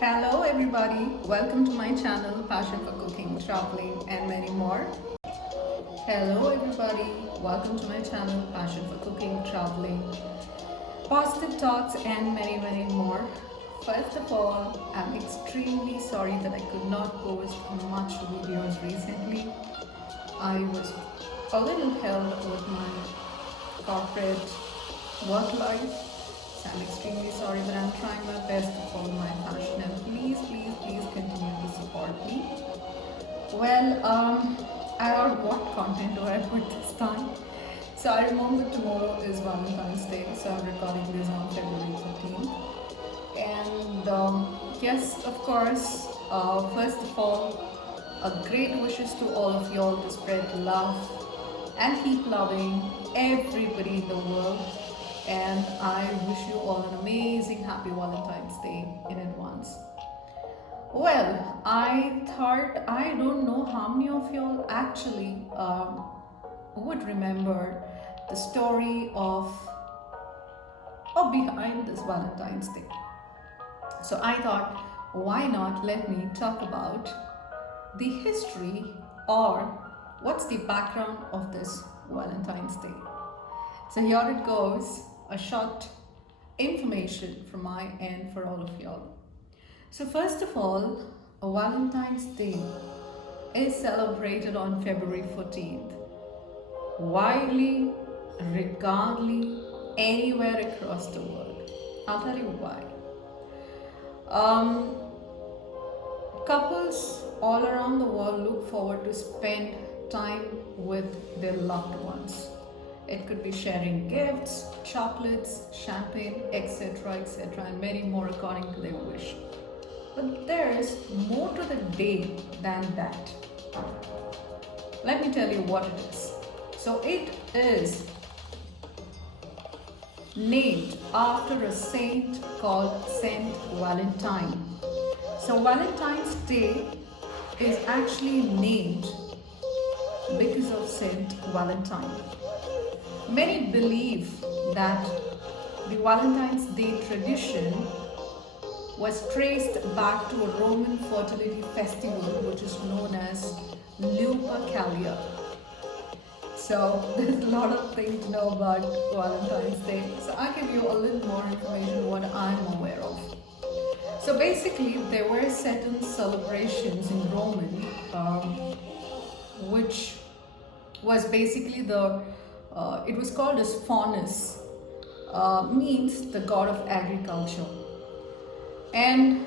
Hello everybody, welcome to my channel Passion for Cooking, Traveling and many more. Hello everybody, welcome to my channel Passion for Cooking, Traveling, Positive Thoughts and many more. First of all, I'm extremely sorry that I could not post much videos recently. I was a little held with my corporate work life. So I'm extremely sorry, but I'm trying my best to follow my passion, and please continue to support me. Well, I don't know what content do I put this time. So I remember tomorrow is Valentine's Day, so I'm recording this on February 15th. And yes, of course, first of all, a great wishes to all of y'all to spread love and keep loving everybody in the world. And I wish you all an amazing happy Valentine's Day in advance. Well, I thought, I don't know how many of y'all actually would remember the story of or behind this Valentine's Day. So I thought, why not let me talk about the history or what's the background of this Valentine's Day. So here it goes, a short information from my end for all of y'all. So first of all, a Valentine's Day is celebrated on February 14th, widely, regardless, anywhere across the world. I'll tell you why. Couples all around the world look forward to spend time with their loved ones. It could be sharing gifts, chocolates, champagne, etc., and many more according to their wish. But there is more to the day than that. Let me tell you what it is. So it is named after a saint called Saint Valentine. So Valentine's Day is actually named because of Saint Valentine. Many believe that the Valentine's Day tradition was traced back to a Roman fertility festival which is known as Lupercalia. So there's a lot of things to know about Valentine's Day. So I'll give you a little more information what I'm aware of. So basically there were certain celebrations in Roman which was basically it was called as Faunus, means the god of agriculture. And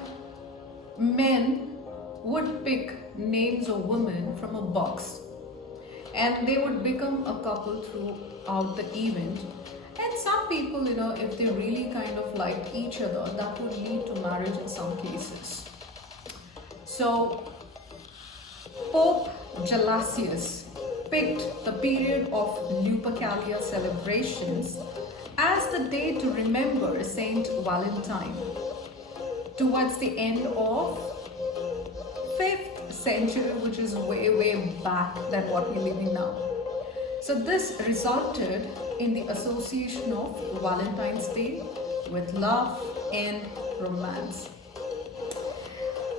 men would pick names of women from a box and they would become a couple throughout the event. And some people, if they really kind of liked each other, that would lead to marriage in some cases. So Pope Gelasius picked the period of Lupercalia celebrations as the day to remember Saint Valentine towards the end of 5th century, which is way back than what we live in now. So this resulted in the association of Valentine's Day with love and romance.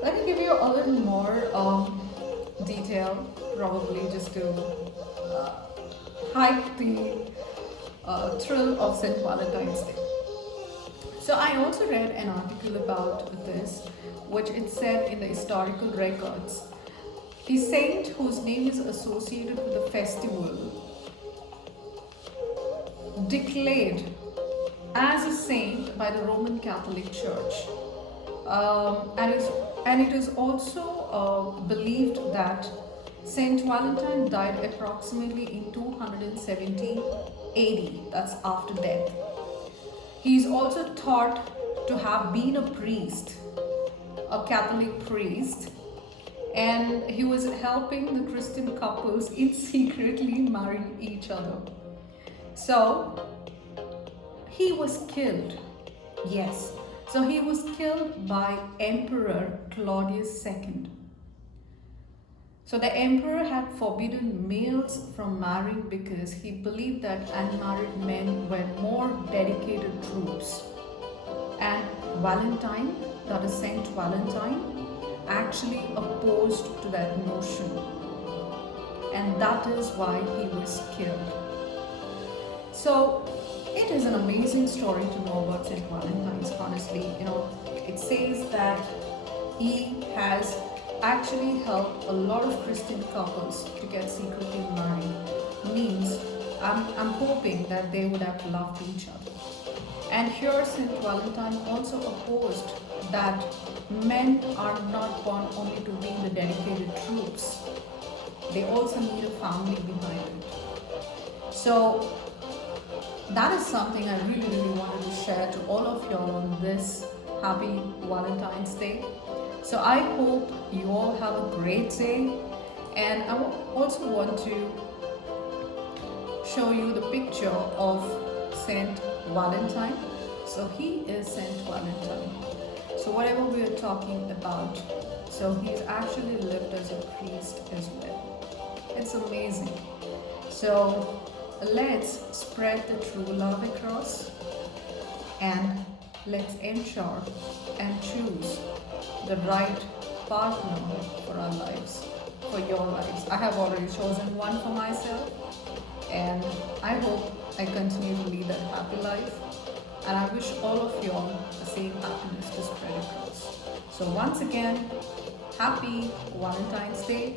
Let me give you a little more detail, probably just to hype the thrill of St. Valentine's Day. So I also read an article about this, which it said in the historical records, the saint whose name is associated with the festival declared as a saint by the Roman Catholic Church. And it is also believed that Saint Valentine died approximately in 270 AD, that's after death. He is also thought to have been a priest, a Catholic priest, and he was helping the Christian couples in secretly marrying each other. So he was killed, yes. So he was killed by Emperor Claudius II. So the emperor had forbidden males from marrying because he believed that unmarried men were more dedicated troops. And Valentine that is Saint Valentine, actually opposed to that notion, and that is why he was killed. So it is an amazing story to know about Saint Valentine's. Honestly, it says that he has actually helped a lot of Christian couples to get secretly married. Means I'm hoping that they would have loved each other. And here Saint Valentine also opposed that men are not born only to be the dedicated troops. They also need a family behind it. So that is something I really, really wanted to share to all of y'all on this happy Valentine's Day. So I hope you all have a great day, and I also want to show you the picture of Saint Valentine. So he is Saint Valentine. So whatever we are talking about, so he's actually lived as a priest as well. It's amazing. So let's spread the true love across, and let's ensure and choose the right partner for our lives, for your lives. I have already chosen one for myself, and I hope I continue to lead that happy life, and I wish all of you all the same happiness to spread across. So once again, happy Valentine's Day,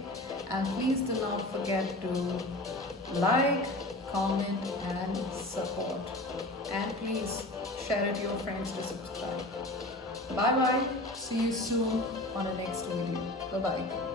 and please do not forget to like, comment and support, and please share it to your friends to subscribe. Bye bye, see you soon on the next video. Bye bye.